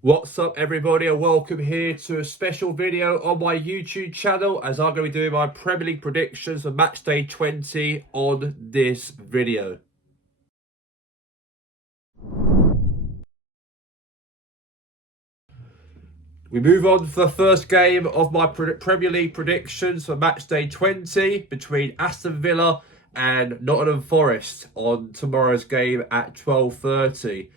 What's up everybody, and welcome here to a special video on my YouTube channel as I'm going to be doing my Premier League predictions for Matchday 20 on this video. We move on for the first game of my Premier League predictions for Matchday 20 between Aston Villa and Nottingham Forest on tomorrow's game at 12:30.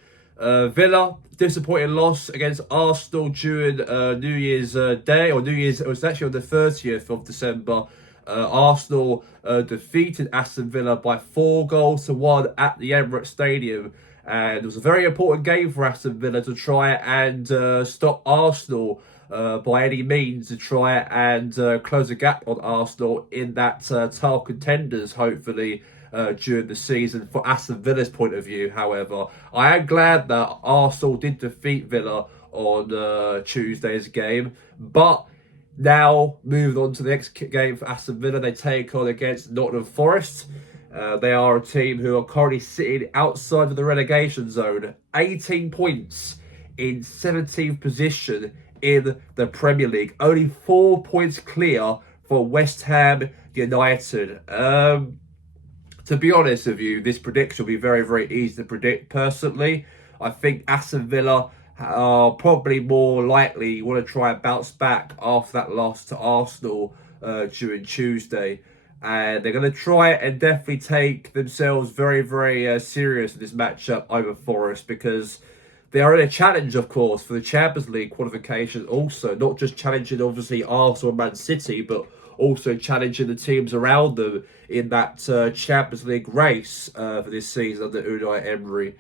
Villa, disappointing loss against Arsenal during New Year's Day, or New Year's, it was actually on the 30th of December. Arsenal defeated Aston Villa by 4-1 at the Emirates Stadium. And it was a very important game for Aston Villa to try and stop Arsenal by any means, to try and close the gap on Arsenal in that title contenders, hopefully, during the season. For Aston Villa's point of view, however, I am glad that Arsenal did defeat Villa on Tuesday's game. But now, moving on to the next game for Aston Villa, they take on against Nottingham Forest. They are a team who are currently sitting outside of the relegation zone, 18 points in 17th position in the Premier League, only 4 points clear for West Ham United. To be honest with you, this prediction will be very, very easy to predict. Personally, I think Aston Villa are probably more likely want to try and bounce back after that loss to Arsenal during Tuesday. And they're going to try and definitely take themselves very, very serious in this matchup over Forest, because they are in a challenge, of course, for the Champions League qualification also. Not just challenging, obviously, Arsenal and Man City, but also challenging the teams around them in that Champions League race for this season under Unai Emery.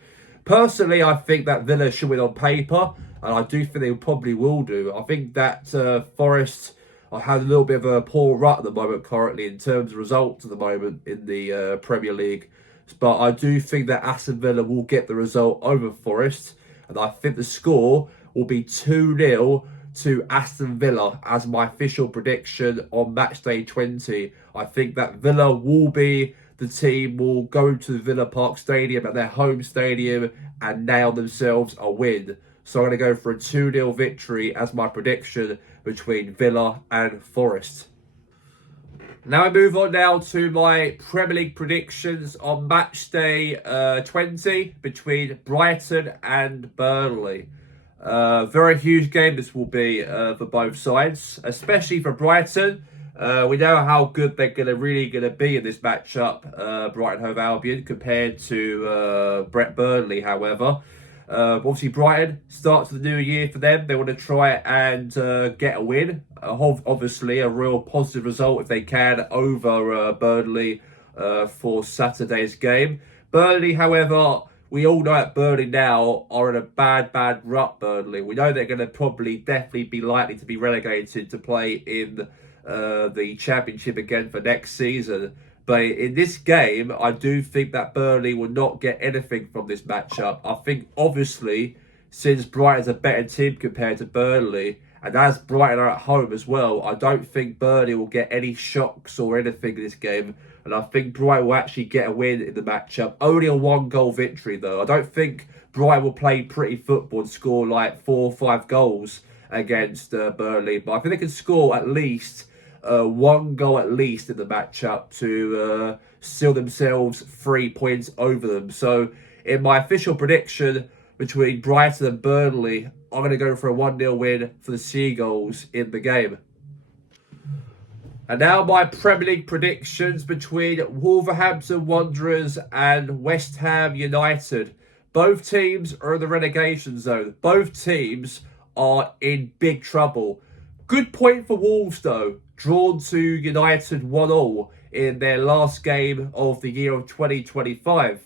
Personally, I think that Villa should win on paper, and I do think they probably will do. I think that Forest had a little bit of a poor rut at the moment currently in terms of results at the moment in the Premier League. But I do think that Aston Villa will get the result over Forest, and I think the score will be 2-0 to Aston Villa as my official prediction on Matchday 20. I think that Villa will be the team, will go to the Villa Park Stadium at their home stadium and nail themselves a win. So I'm going to go for a 2-0 victory as my prediction between Villa and Forest. Now I move on now to my Premier League predictions on Matchday 20 between Brighton and Burnley. Very huge game this will be for both sides, especially for Brighton. We know how good they're really going to be in this matchup, Brighton Hove Albion, compared to Burnley, however. Obviously, Brighton starts the new year for them. They want to try and get a win. Obviously, a real positive result if they can over Burnley for Saturday's game. Burnley, however, we all know that Burnley now are in a bad rut, Burnley. We know they're going to definitely be likely to be relegated to play in the Championship again for next season. But in this game, I do think that Burnley will not get anything from this matchup. I think, obviously, since Brighton's a better team compared to Burnley, and as Brighton are at home as well, I don't think Burnley will get any shocks or anything in this game. And I think Brighton will actually get a win in the matchup. Only a 1-goal victory, though. I don't think Brighton will play pretty football and score like 4 or 5 goals against Burnley. But I think they can score at least 1 goal at least in the matchup to seal themselves 3 points over them. So in my official prediction between Brighton and Burnley, I'm going to go for a 1-0 win for the Seagulls in the game. And now my Premier League predictions between Wolverhampton Wanderers and West Ham United. Both teams are in the relegation zone. Both teams are in big trouble. Good point for Wolves, though. Drawn to United 1-1 in their last game of the year of 2025.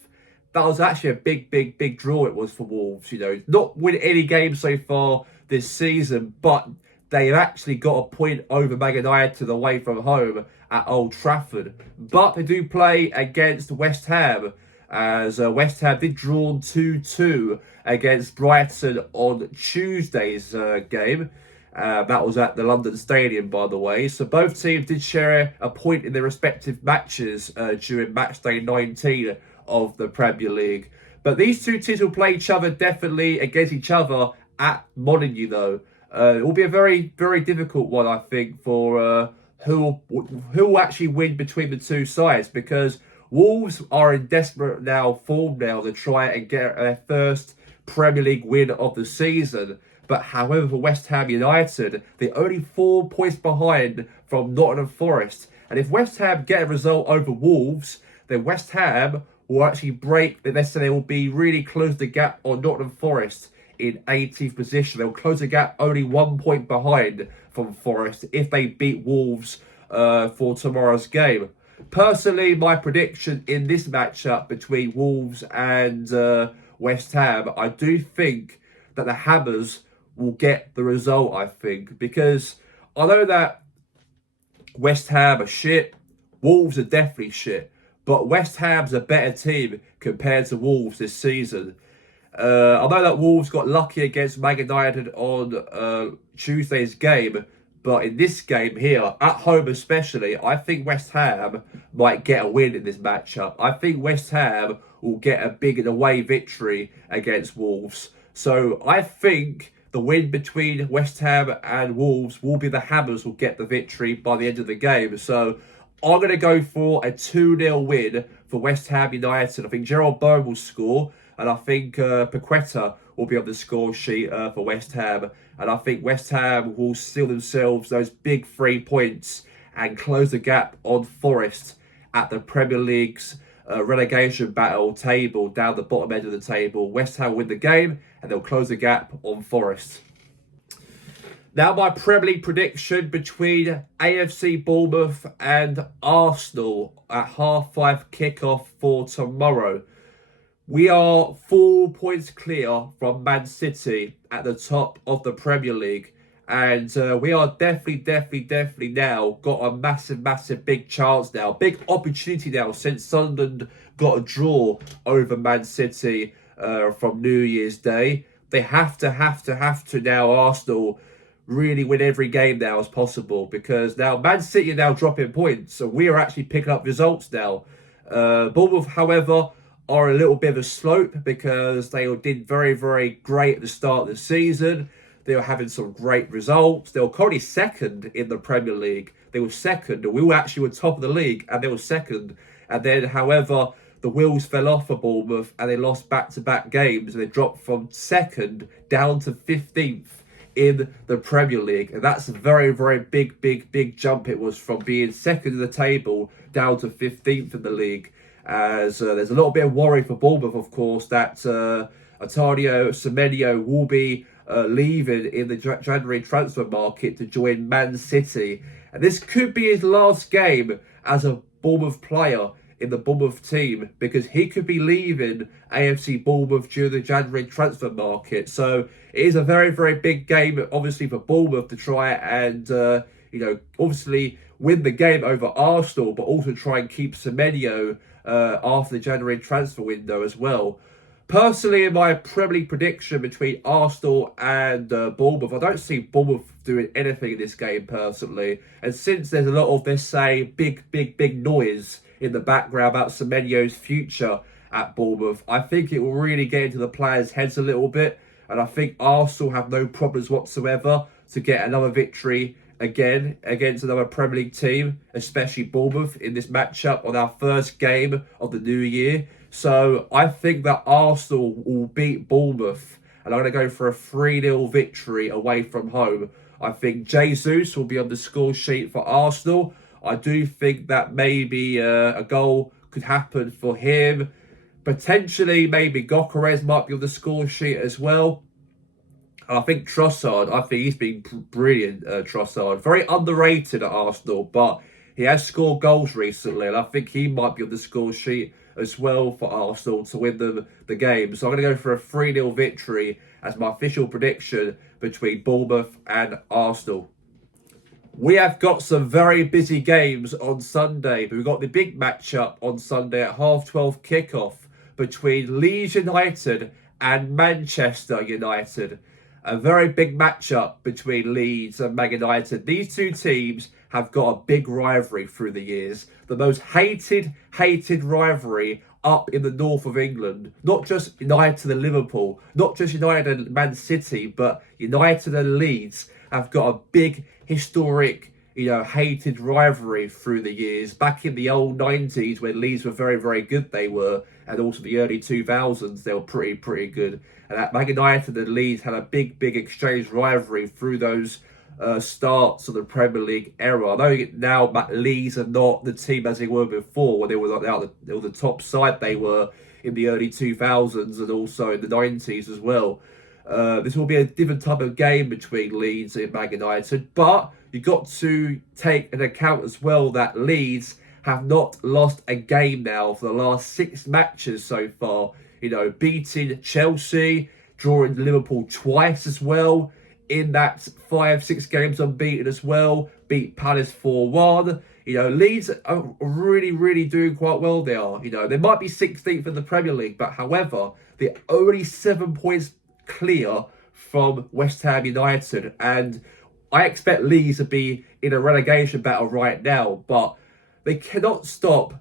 That was actually a big draw it was for Wolves. You know, not win any game so far this season, but they've actually got a point over Man United away from home at Old Trafford. But they do play against West Ham, as West Ham did draw 2-2 against Brighton on Tuesday's game. That was at the London Stadium, by the way. So both teams did share a point in their respective matches during Matchday 19 of the Premier League. But these two teams will play each other definitely against each other at Molineux, though. It will be a very, very difficult one, I think, for who will actually win between the two sides, because Wolves are in desperate form now to try and get their first Premier League win of the season. But however, for West Ham United, they're only 4 points behind from Nottingham Forest. And if West Ham get a result over Wolves, then West Ham will actually break. They will be really close the gap on Nottingham Forest in 18th position. They'll close the gap only 1 point behind from Forest if they beat Wolves for tomorrow's game. Personally, my prediction in this matchup between Wolves and West Ham, I do think that the Hammers will get the result, I think, because I know that West Ham are shit, Wolves are definitely shit, but West Ham's a better team compared to Wolves this season. I know that Wolves got lucky against Man United on Tuesday's game, but in this game here, at home especially, I think West Ham might get a win in this matchup. I think West Ham will get a big away victory against Wolves. So I think the win between West Ham and Wolves will be the Hammers will get the victory by the end of the game. So I'm going to go for a 2-0 win for West Ham United. I think Gerald Bowen will score, and I think Paqueta will be on the score sheet for West Ham. And I think West Ham will seal themselves those big 3 points and close the gap on Forest at the Premier League's relegation battle table down the bottom end of the table. West Ham will win the game and they'll close the gap on Forest. Now my Premier League prediction between AFC Bournemouth and Arsenal at 5:30 kickoff for tomorrow. We are 4 points clear from Man City at the top of the Premier League. And we are definitely now got a massive big chance now. Big opportunity now since Sunderland got a draw over Man City from New Year's Day. They have to now, Arsenal, really win every game now as possible, because now Man City are now dropping points. So we are actually picking up results now. Bournemouth, however, are a little bit of a slope because they did very great at the start of the season. They were having some great results. They were currently second in the Premier League. They were second. We were actually top of the league and they were second. And then, however, the wheels fell off for Bournemouth and they lost back-to-back games. And they dropped from second down to 15th in the Premier League. And that's a very big jump it was from being second in the table down to 15th in the league. As there's a little bit of worry for Bournemouth, of course, that Antonio Semenyo will be leaving in the January transfer market to join Man City. And this could be his last game as a Bournemouth player in the Bournemouth team, because he could be leaving AFC Bournemouth during the January transfer market. So it is a very big game, obviously, for Bournemouth to try and, obviously win the game over Arsenal, but also try and keep Semenyo after the January transfer window as well. Personally, in my Premier League prediction between Arsenal and Bournemouth, I don't see Bournemouth doing anything in this game personally. And since there's a lot of, let's say, big noise in the background about Semenyo's future at Bournemouth, I think it will really get into the players' heads a little bit. And I think Arsenal have no problems whatsoever to get another victory again against another Premier League team, especially Bournemouth, in this matchup on our first game of the new year. So I think that Arsenal will beat Bournemouth, and I'm going to go for a 3-0 victory away from home. I think Jesus will be on the score sheet for Arsenal. I do think that maybe a goal could happen for him. Potentially, maybe Gyökeres might be on the score sheet as well. And I think Trossard, I think he's been brilliant, Trossard. Very underrated at Arsenal, but he has scored goals recently, and I think he might be on the score sheet as well for Arsenal to win the game. So I'm going to go for a 3-0 victory as my official prediction between Bournemouth and Arsenal. We have got some very busy games on Sunday, but we've got the big matchup on Sunday at 12:30 kickoff between Leeds United and Manchester United. A very big matchup between Leeds and Man United. These two teams have got a big rivalry through the years. The most hated rivalry up in the north of England. Not just United and Liverpool, not just United and Man City, but United and Leeds have got a big historic, hated rivalry through the years. Back in the old 90s when Leeds were very, very good, they were, and also the early 2000s, they were pretty, pretty good. And that Man United and Leeds had a big, big exchange rivalry through those starts of the Premier League era. I know now Leeds are not the team as they were before, when they were the top side they were in the early 2000s and also in the 90s as well. This will be a different type of game between Leeds and Man United, but you've got to take into account as well that Leeds have not lost a game now for the last 6 matches so far. Beating Chelsea, drawing Liverpool twice as well. In that 5-6 games unbeaten as well. Beat Palace 4-1. Leeds are really, really doing quite well. They are. They might be 16th in the Premier League, but however, they're only 7 points clear from West Ham United. And I expect Leeds to be in a relegation battle right now, but they cannot stop,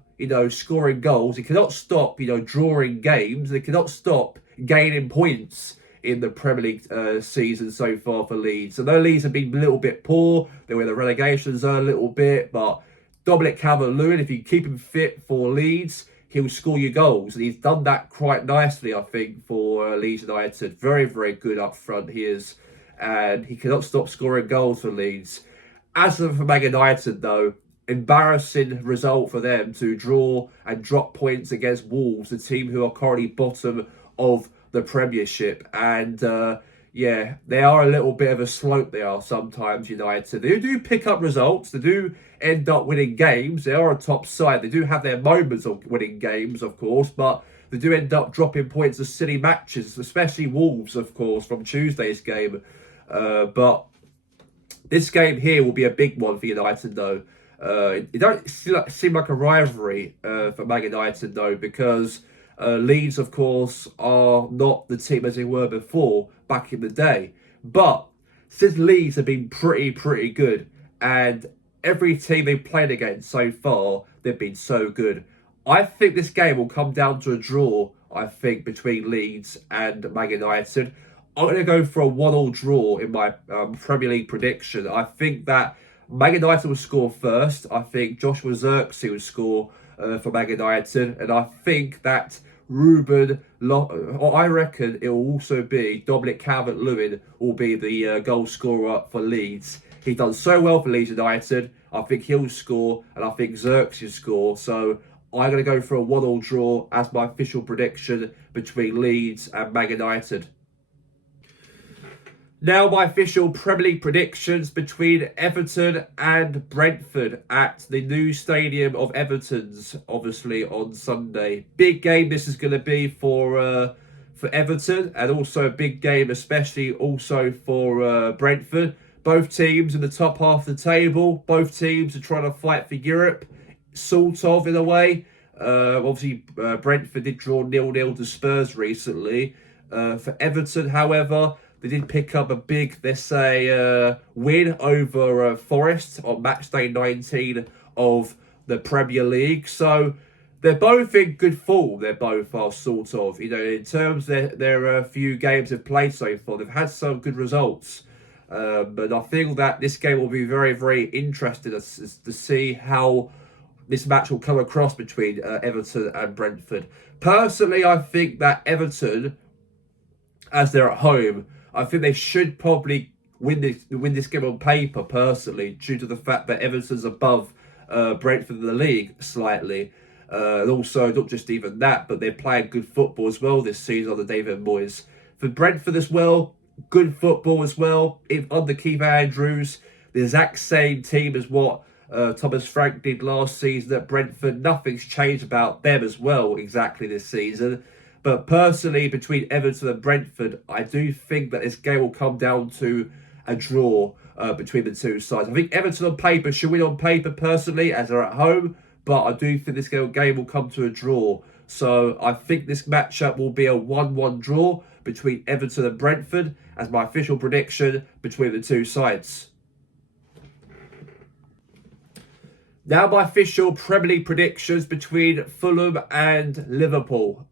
scoring goals. They cannot stop, drawing games. They cannot stop gaining points in the Premier League season so far for Leeds. So though Leeds have been a little bit poor, they were in the relegation zone a little bit, but Dominic Calvert-Lewin, if you keep him fit for Leeds, he'll score you goals. And he's done that quite nicely, I think, for Leeds United. Very, very good up front he is. And he cannot stop scoring goals for Leeds. As for Man United, though, embarrassing result for them to draw and drop points against Wolves, the team who are currently bottom of the Premiership. And they are a little bit of a slope. They are sometimes, United. They do pick up results. They do end up winning games. They are a top side. They do have their moments of winning games, of course, but they do end up dropping points in silly matches, especially Wolves, of course, from Tuesday's game. But this game here will be a big one for United, though. It don't seem like a rivalry for Man United, though, because Leeds, of course, are not the team as they were before, back in the day. But since Leeds have been pretty, pretty good, and every team they've played against so far, they've been so good. I think this game will come down to a draw, between Leeds and Man United. I'm going to go for a 1-1 draw in my Premier League prediction. I think that Man United will score first. I think Joshua Zirkzee will score for Man United. And I think that I reckon it will also be Dominic Calvert-Lewin will be the goal scorer for Leeds. He's done so well for Leeds United. I think he'll score, and I think Zirkzee will score. So I'm going to go for a 1-1 draw as my official prediction between Leeds and Man United. Now my official Premier League predictions between Everton and Brentford at the new stadium of Everton's, obviously on Sunday. Big game this is going to be for Everton, and also a big game especially also for Brentford. Both teams in the top half of the table. Both teams are trying to fight for Europe, sort of, in a way. Obviously, Brentford did draw 0-0 to Spurs recently. For Everton, however, they did pick up a big, let's say, win over Forest on Matchday 19 of the Premier League. So they're both in good form. They both are sort of, in terms of their few games they've played so far. They've had some good results. But I feel that this game will be very, very interesting to see how this match will come across between Everton and Brentford. Personally, I think that Everton, as they're at home, I think they should probably win this game on paper, personally, due to the fact that Everton's above Brentford in the league slightly. And also, not just even that, but they're playing good football as well this season under David Moyes. For Brentford as well, good football as well. Under Keith Andrews, the exact same team as what Thomas Frank did last season at Brentford. Nothing's changed about them as well exactly this season. But personally, between Everton and Brentford, I do think that this game will come down to a draw between the two sides. I think Everton on paper should win on paper, personally, as they're at home. But I do think this game will come to a draw. So I think this matchup will be a 1-1 draw between Everton and Brentford as my official prediction between the two sides. Now my official Premier League predictions between Fulham and Liverpool.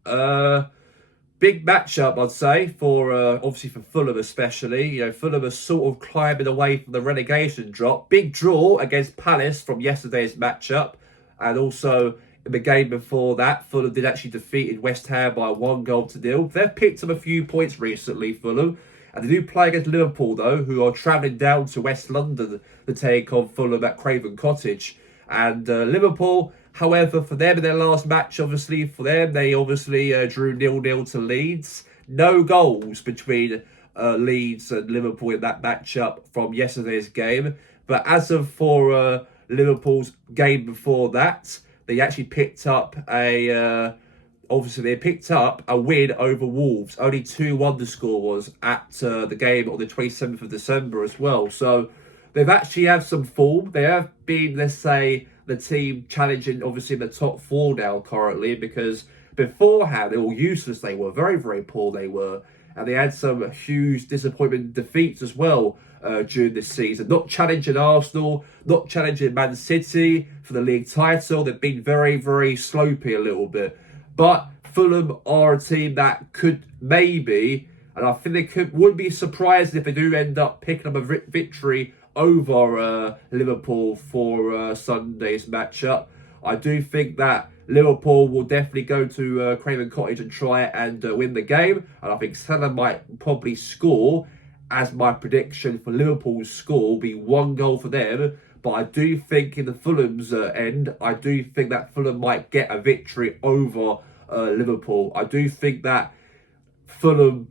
Big matchup, I'd say, for obviously for Fulham especially. You know, Fulham are sort of climbing away from the relegation drop. Big draw against Palace from yesterday's matchup. And also in the game before that, Fulham did actually defeat West Ham by 1-0. They've picked up a few points recently, Fulham. And they do play against Liverpool, though, who are travelling down to West London to take on Fulham at Craven Cottage. And Liverpool, however, for them in their last match, obviously, for them, they obviously drew 0-0 to Leeds. No goals between Leeds and Liverpool in that matchup from yesterday's game. But as of for Liverpool's game before that, they actually picked up a win over Wolves. Only 2-1 the score was at the game on the 27th of December as well. So they've actually had some form. They have been, let's say, the team challenging, obviously, the top four now currently, because beforehand they were useless. They were very, very poor. They were. And they had some huge disappointment defeats as well during this season. Not challenging Arsenal, not challenging Man City for the league title. They've been very, very slopey a little bit. But Fulham are a team that could maybe, and I think they wouldn't be surprised if they do end up picking up a victory over Liverpool for Sunday's matchup. I do think that Liverpool will definitely go to Craven Cottage and try and win the game. And I think Salah might probably score, as my prediction for Liverpool's score will be 1 goal for them. But I do think in the Fulham's end, I do think that Fulham might get a victory over Liverpool. I do think that Fulham,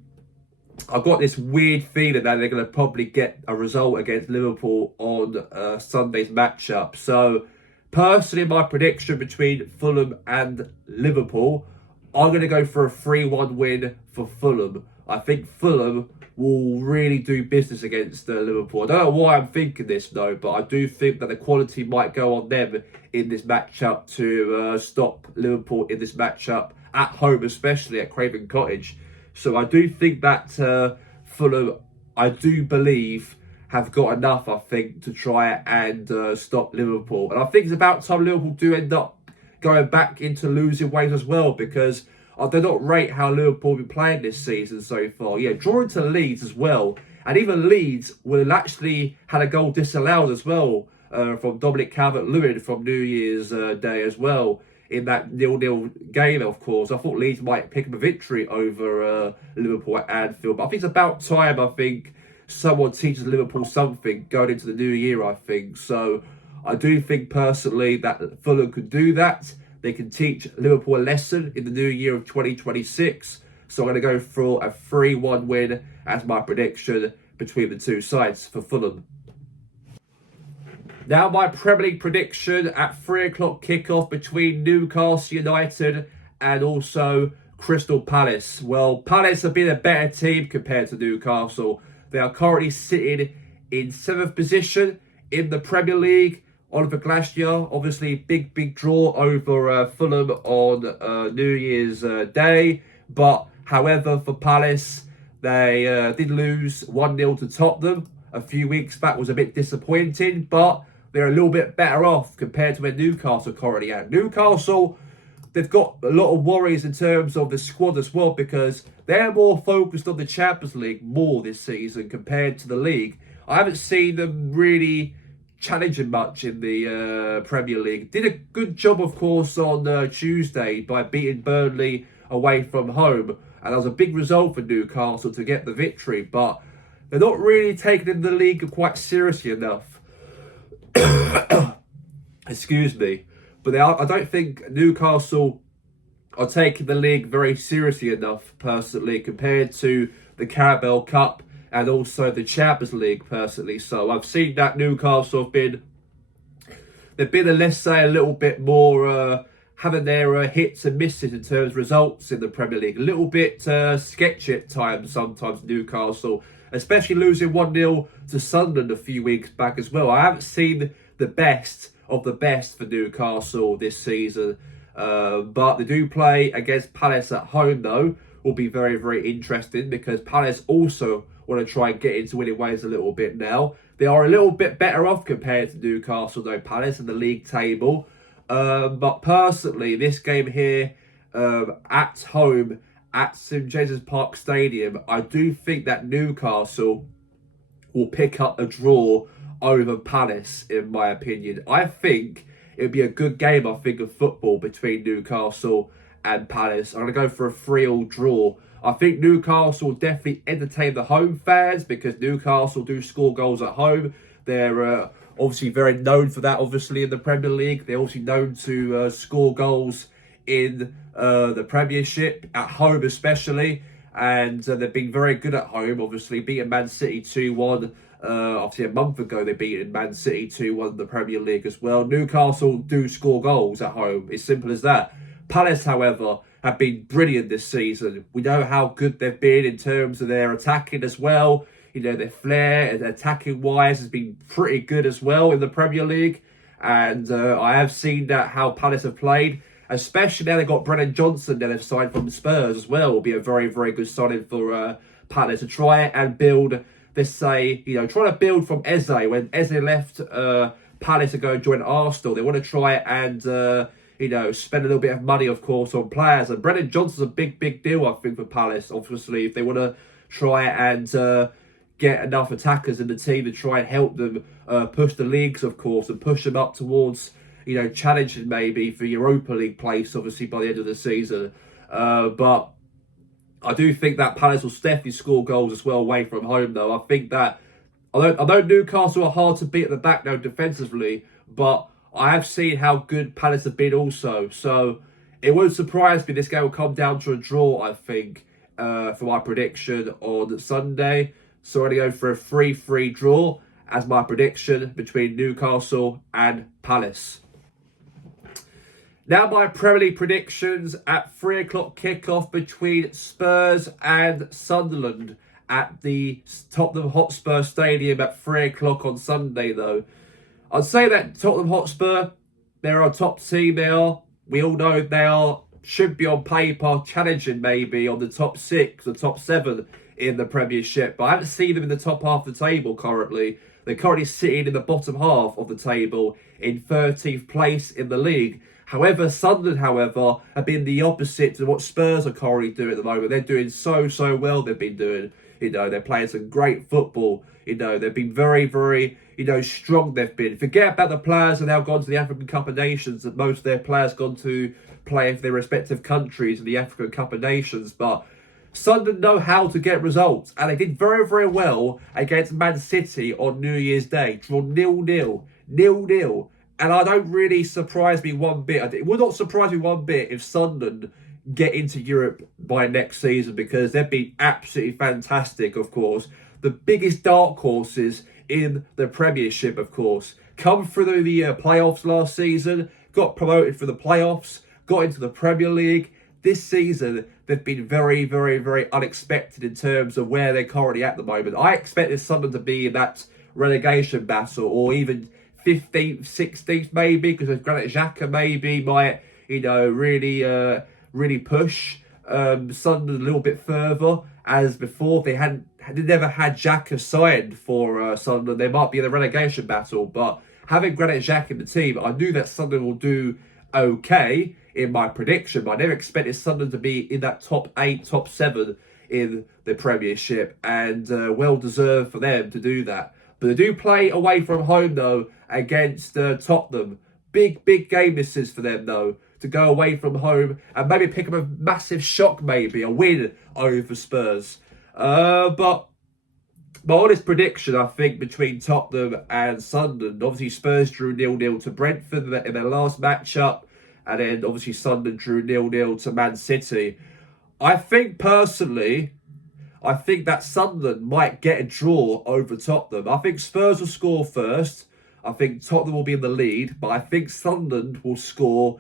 I've got this weird feeling that they're going to probably get a result against Liverpool on Sunday's matchup. So personally, my prediction between Fulham and Liverpool, I'm going to go for a 3-1 win for Fulham. I think Fulham will really do business against Liverpool. I don't know why I'm thinking this, though, but I do think that the quality might go on them in this matchup to stop Liverpool in this matchup at home, especially at Craven Cottage. So I do think that Fulham, I do believe, have got enough, I think, to try and stop Liverpool. And I think it's about time Liverpool do end up going back into losing ways as well, because I do not rate how Liverpool have been playing this season so far. Yeah, drawing to Leeds as well. And even Leeds will actually had a goal disallowed as well from Dominic Calvert-Lewin from New Year's Day as well in that 0-0 game, of course. I thought Leeds might pick up a victory over Liverpool at Anfield. But I think it's about time, I think, someone teaches Liverpool something going into the new year, I think. So I do think personally that Fulham could do that. They can teach Liverpool a lesson in the new year of 2026. So I'm going to go for a 3-1 win as my prediction between the two sides for Fulham. Now my Premier League prediction at 3 o'clock kickoff between Newcastle United and also Crystal Palace. Well, Palace have been a better team compared to Newcastle. They are currently sitting in 7th position in the Premier League. Oliver Glacier, obviously big draw over Fulham on New Year's Day. But however, for Palace, they did lose 1-0 to Tottenham a few weeks back. Was a bit disappointing, but they're a little bit better off compared to where Newcastle currently at. Newcastle, they've got a lot of worries in terms of the squad as well, because they're more focused on the Champions League more this season compared to the league. I haven't seen them really challenging much in the Premier League. Did a good job, of course, on Tuesday by beating Burnley away from home. And that was a big result for Newcastle to get the victory. But they're not really taking the league quite seriously enough. Excuse me. But I don't think Newcastle are taking the league very seriously enough, personally, compared to the Carabao Cup and also the Champions League, personally. So I've seen that Newcastle they've been, let's say, a little bit more having their hits and misses in terms of results in the Premier League. A little bit sketchy at times, sometimes, Newcastle, especially losing 1-0 to Sunderland a few weeks back as well. I haven't seen the best of the best for Newcastle this season. But they do play against Palace at home, though. Will be very, very interesting, because Palace also want to try and get into winning ways a little bit now. They are a little bit better off compared to Newcastle, though, Palace in the league table. But personally, this game here at home at St James's Park Stadium, I do think that Newcastle will pick up a draw over Palace, in my opinion. I think it would be a good game, of football between Newcastle and Palace. I'm going to go for a 3-3 draw. I think Newcastle will definitely entertain the home fans because Newcastle do score goals at home. They're obviously very known for that, obviously, in the Premier League. They're obviously known to score goals in the Premiership, at home especially. And they've been very good at home, obviously, beating Man City 2-1. Obviously, a month ago, they beat Man City 2-1 in the Premier League as well. Newcastle do score goals at home. It's simple as that. Palace, however, have been brilliant this season. We know how good they've been in terms of their attacking as well. You know, their flair and attacking-wise has been pretty good as well in the Premier League. And I have seen that how Palace have played. Especially now they've got Brennan Johnson that they've signed from Spurs as well. Will be a very, very good signing for Palace to try and build, let's say, trying to build from Eze. When Eze left Palace to go and join Arsenal, they want to try and, spend a little bit of money, of course, on players. And Brennan Johnson's a big, big deal, I think, for Palace. Obviously, if they want to try and get enough attackers in the team to try and help them push the leagues, of course, and push them up towards challenging maybe for Europa League place, obviously, by the end of the season. But I do think that Palace will definitely score goals as well away from home, though. I think that, I know Newcastle are hard to beat at the back now defensively, but I have seen how good Palace have been also. So it won't surprise me this game will come down to a draw, I think, for my prediction on Sunday. So I'm going to go for a 3-3 draw as my prediction between Newcastle and Palace. Now my Premier League predictions at 3 o'clock kickoff between Spurs and Sunderland at the Tottenham Hotspur Stadium at 3 o'clock on Sunday, though. I'd say that Tottenham Hotspur, they're our top team. They are. We all know they should be on paper challenging maybe on the top 6, the top 7 in the Premiership. But I haven't seen them in the top half of the table currently. They're currently sitting in the bottom half of the table in 13th place in the league. However, Sunderland, have been the opposite to what Spurs are currently doing at the moment. They're doing so well. They've been doing, they're playing some great football. They've been very, very, strong. They've been. Forget about the players who have now gone to the African Cup of Nations. That most of their players gone to play for their respective countries in the African Cup of Nations. But Sunderland know how to get results, and they did very, very well against Man City on New Year's Day. Draw 0-0. And I don't really surprise me one bit. It would not surprise me one bit if Sunderland get into Europe by next season, because they've been absolutely fantastic, of course. The biggest dark horses in the Premiership, of course. Come through the playoffs last season, got promoted for the playoffs, got into the Premier League. This season, they've been very, very, very unexpected in terms of where they're currently at the moment. I expected Sunderland to be in that relegation battle, or even 15th, 16th maybe, because Granit Xhaka maybe might, really push Sunderland a little bit further. As before, they never had Xhaka signed for Sunderland. They might be in the relegation battle, but having Granit Xhaka in the team, I knew that Sunderland will do okay in my prediction, but I never expected Sunderland to be in that top 8, top 7 in the Premiership, and well deserved for them to do that. But they do play away from home, though, against Tottenham. Big game this is for them, though, to go away from home and maybe pick up a massive shock, maybe, a win over Spurs. But my honest prediction, I think, between Tottenham and Sunderland, obviously Spurs drew 0-0 to Brentford in their last matchup, and then obviously Sunderland drew 0-0 to Man City. I think, personally, that Sunderland might get a draw over Tottenham. I think Spurs will score first. I think Tottenham will be in the lead, but I think Sunderland will score.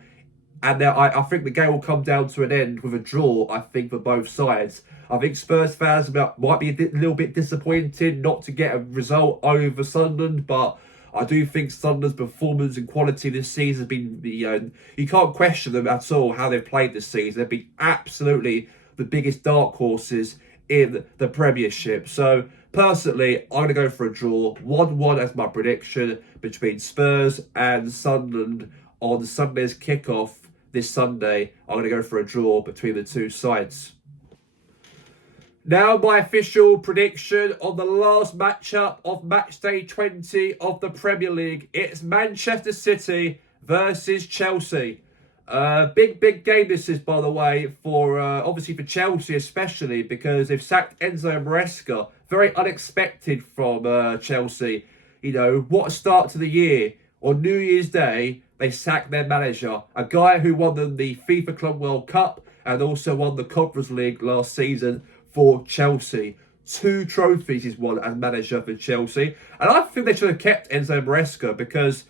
And then I think the game will come down to an end with a draw, I think, for both sides. I think Spurs fans might be a little bit disappointed not to get a result over Sunderland, but I do think Sunderland's performance and quality this season has been, you can't question them at all, how they've played this season. They've been absolutely the biggest dark horses in the Premiership. So personally, I'm going to go for a draw. 1-1 as my prediction between Spurs and Sunderland on Sunday's kickoff this Sunday. I'm going to go for a draw between the two sides. Now my official prediction on the last matchup of Matchday 20 of the Premier League. It's Manchester City versus Chelsea. Big game this is, by the way, for obviously for Chelsea especially, because they've sacked Enzo Maresca. Very unexpected from Chelsea. You know, what a start to the year. On New Year's Day, they sacked their manager, a guy who won them the FIFA Club World Cup and also won the Conference League last season for Chelsea. 2 trophies he's won as manager for Chelsea. And I think they should have kept Enzo Maresca because,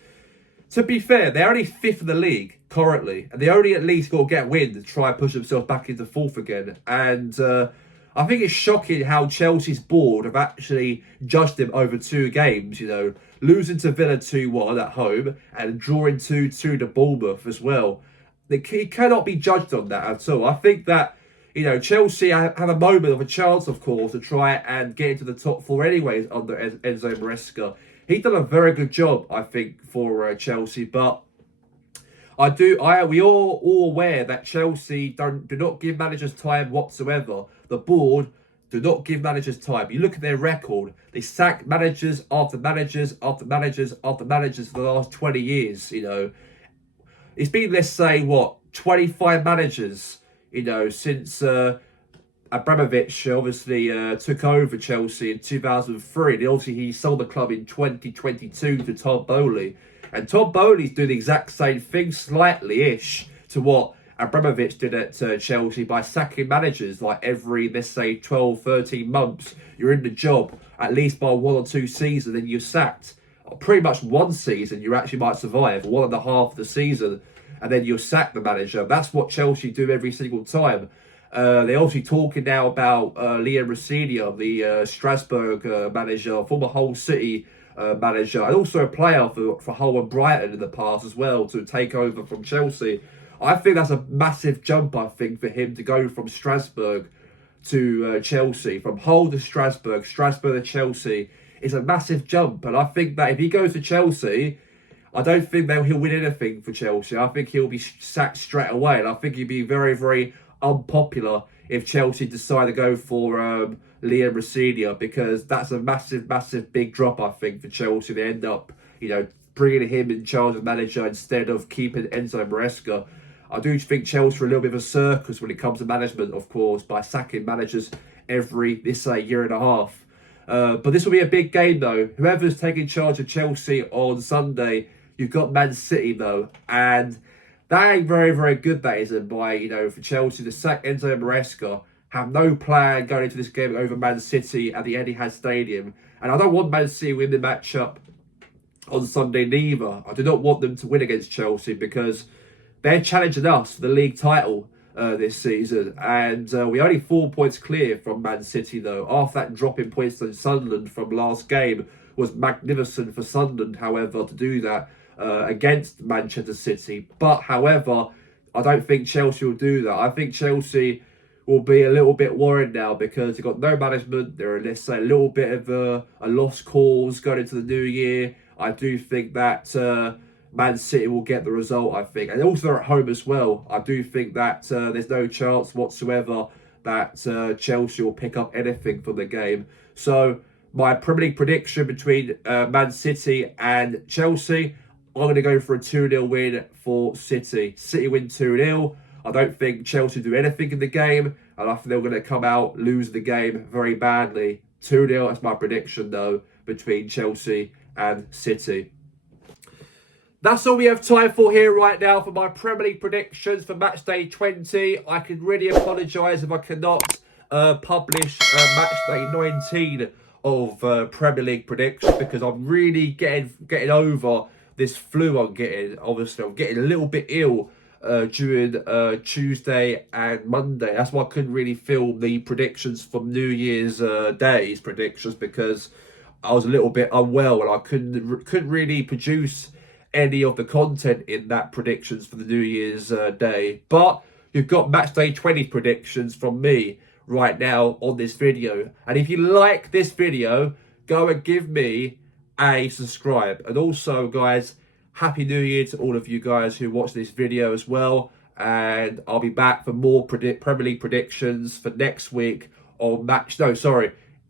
to be fair, they're only 5th in the league currently. And they only at least got to get a win to try and push themselves back into 4th again. And I think it's shocking how Chelsea's board have actually judged him over 2 games, you know. Losing to Villa 2-1 at home and drawing 2-2 to Bournemouth as well. He cannot be judged on that at all. I think that, you know, Chelsea have a moment of a chance, of course, to try and get into the top 4 anyways under Enzo Maresca. He's done a very good job, I think, for Chelsea. But we are all aware that Chelsea do not give managers time whatsoever. The board do not give managers time. You look at their record; they sacked managers after managers after managers after managers for the last 20 years. You know, it's been, let's say, 25 managers. You know, since Abramovich obviously took over Chelsea in 2003. And obviously, he sold the club in 2022 to Todd Bowley. And Todd Bowley's doing the exact same thing, slightly-ish, to what Abramovich did at Chelsea by sacking managers like every, let's say, 12, 13 months. You're in the job, at least by 1 or 2 seasons, then you're sacked. Pretty much 1 season, you actually might survive, 1.5 of the season, and then you'll sack the manager. That's what Chelsea do every single time. They're obviously talking now about Liam Rosenior, the Strasbourg manager, former Hull City manager, and also a player for Hull and Brighton in the past as well, to take over from Chelsea. I think that's a massive jump, I think, for him to go from Strasbourg to Chelsea. From Hull to Strasbourg, Strasbourg to Chelsea is a massive jump. And I think that if he goes to Chelsea, I don't think he'll win anything for Chelsea. I think he'll be sacked straight away. And I think he'd be very, very unpopular if Chelsea decide to go for Liam Rosenior, because that's a massive, massive big drop, I think, for Chelsea. They end up, you know, bringing him in charge of manager instead of keeping Enzo Maresca. I do think Chelsea are a little bit of a circus when it comes to management, of course, by sacking managers every, year and a half. But this will be a big game, though. Whoever's taking charge of Chelsea on Sunday, you've got Man City, though. And that ain't very, very good, that isn't, by, you know, for Chelsea to sack Enzo Maresca, have no plan going into this game over Man City at the Etihad Stadium. And I don't want Man City to win the matchup on Sunday neither. I do not want them to win against Chelsea because they're challenging us for the league title this season. And we're only 4 points clear from Man City, though. After that drop in points to Sunderland from last game was magnificent for Sunderland, however, to do that against Manchester City. But, however, I don't think Chelsea will do that. I think Chelsea will be a little bit worried now because they've got no management. They're, let's say, a little bit of a lost cause going into the new year. I do think that Man City will get the result, I think. And also they're at home as well. I do think that there's no chance whatsoever that Chelsea will pick up anything from the game. So my Premier League prediction between Man City and Chelsea, I'm going to go for a 2-0 win for City. City win 2-0. I don't think Chelsea do anything in the game. And I think they're going to come out, lose the game very badly. 2-0, that's my prediction, though, between Chelsea and City. That's all we have time for here right now for my Premier League predictions for Matchday 20. I can really apologise if I cannot publish Matchday 19 of Premier League predictions because I'm really getting over this flu I'm getting. Obviously, I'm getting a little bit ill during Tuesday and Monday. That's why I couldn't really film the predictions from New Year's Day's predictions because I was a little bit unwell and I couldn't really produce any of the content in that predictions for the New Year's Day. But you've got Matchday 20 predictions from me right now on this video. And if you like this video, go and give me a subscribe. And also, guys, Happy New Year to all of you guys who watch this video as well. And I'll be back for more Premier League predictions for next week on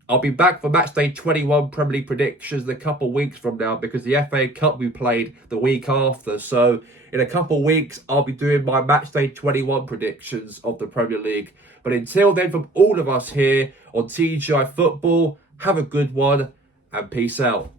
I'll be back for Matchday 21 Premier League predictions in a couple of weeks from now, because the FA Cup we played the week after. So in a couple of weeks, I'll be doing my Matchday 21 predictions of the Premier League. But until then, from all of us here on TGI Football, have a good one and peace out.